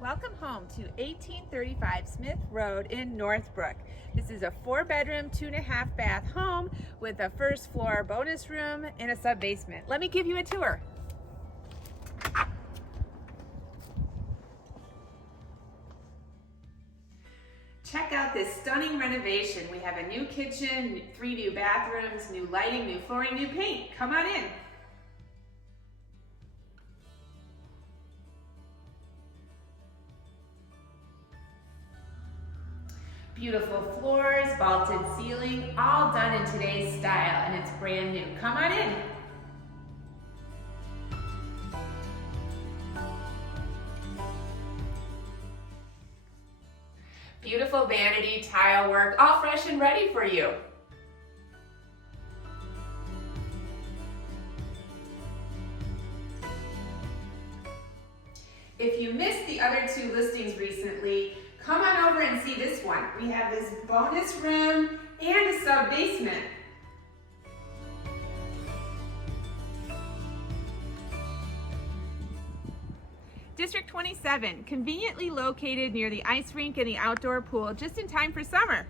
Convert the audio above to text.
Welcome home to 1835 Smith Road in Northbrook. This is a 4-bedroom, 2.5 bath home with a first floor bonus room and a sub-basement. Let me give you a tour. Check out this stunning renovation. We have a new kitchen, 3 new bathrooms, new lighting, new flooring, new paint. Come on in. Beautiful floors, vaulted ceiling, all done in today's style, and it's brand new. Come on in. Beautiful vanity tile work, all fresh and ready for you. If you missed the other 2 listings recently, come on over and see this one. We have this bonus room and a sub-basement. District 27, conveniently located near the ice rink and the outdoor pool, just in time for summer.